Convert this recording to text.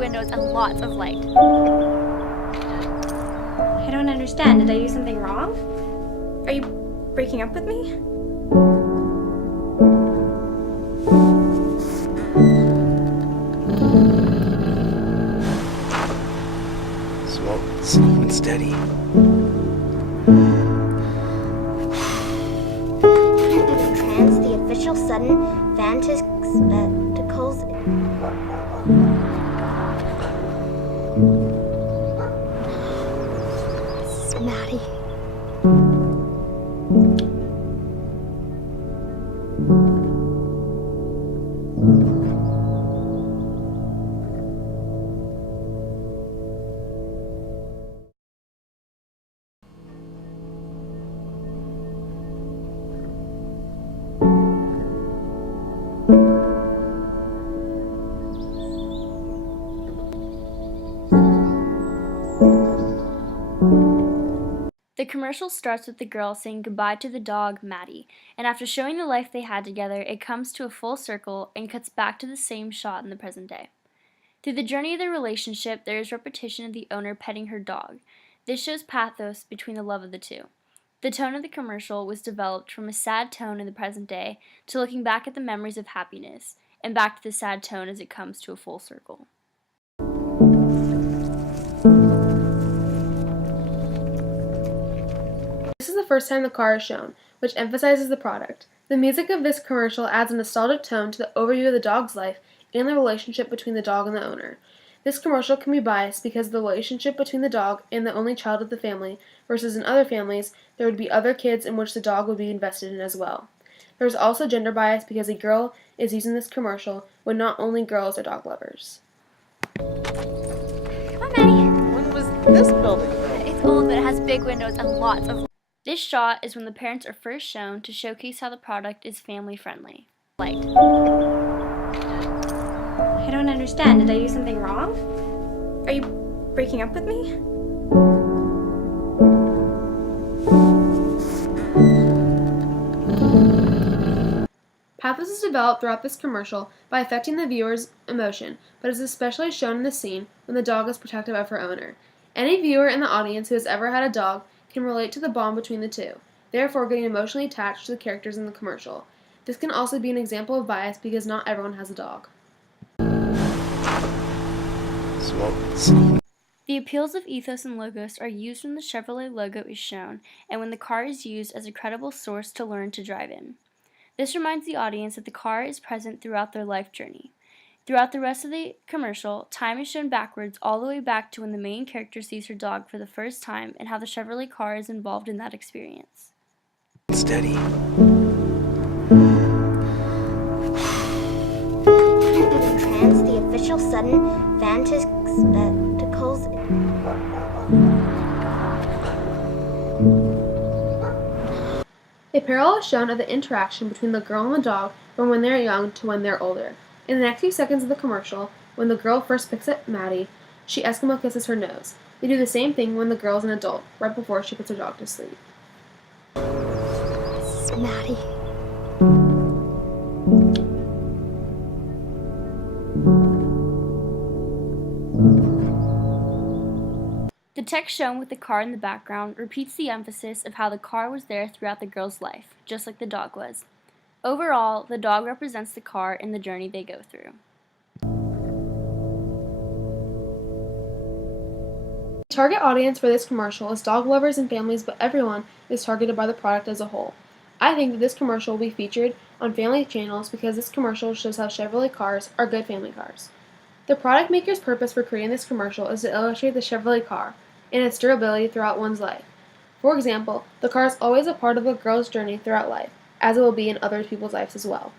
windows and lots of light. I don't understand. Did I do something wrong? Are you breaking up with me? Slow and steady. Trans, the official sudden Vanticles. This is Maddie. The commercial starts with the girl saying goodbye to the dog, Maddie, and after showing the life they had together, it comes to a full circle and cuts back to the same shot in the present day. Through the journey of their relationship, there is repetition of the owner petting her dog. This shows pathos between the love of the two. The tone of the commercial was developed from a sad tone in the present day to looking back at the memories of happiness, and back to the sad tone as it comes to a full circle. This is the first time the car is shown, which emphasizes the product. The music of this commercial adds a nostalgic tone to the overview of the dog's life and the relationship between the dog and the owner. This commercial can be biased because of the relationship between the dog and the only child of the family, versus in other families, there would be other kids in which the dog would be invested in as well. There is also gender bias because a girl is using this commercial when not only girls are dog lovers. Hi, Maddie. When was this building built? It's old, but it has big windows and lots of light. This shot is when the parents are first shown to showcase how the product is family friendly. Light. I don't understand. Did I do something wrong? Are you breaking up with me? Pathos is developed throughout this commercial by affecting the viewer's emotion, but is especially shown in the scene when the dog is protective of her owner. Any viewer in the audience who has ever had a dog can relate to the bond between the two, therefore getting emotionally attached to the characters in the commercial. This can also be an example of bias because not everyone has a dog. Slow. The appeals of ethos and logos are used when the Chevrolet logo is shown and when the car is used as a credible source to learn to drive in. This reminds the audience that the car is present throughout their life journey. Throughout the rest of the commercial, time is shown backwards all the way back to when the main character sees her dog for the first time and how the Chevrolet car is involved in that experience. Steady. Trans, the official sudden Vanticles. A parallel is shown of the interaction between the girl and the dog from when they are young to when they are older. In the next few seconds of the commercial, when the girl first picks up Maddie, she Eskimo kisses her nose. They do the same thing when the girl is an adult, right before she puts her dog to sleep. This is Maddie. The text shown with the car in the background repeats the emphasis of how the car was there throughout the girl's life, just like the dog was. Overall, the dog represents the car in the journey they go through. The target audience for this commercial is dog lovers and families, but everyone is targeted by the product as a whole. I think that this commercial will be featured on family channels because this commercial shows how Chevrolet cars are good family cars. The product maker's purpose for creating this commercial is to illustrate the Chevrolet car and its durability throughout one's life. For example, the car is always a part of a girl's journey throughout life, as it will be in other people's lives as well.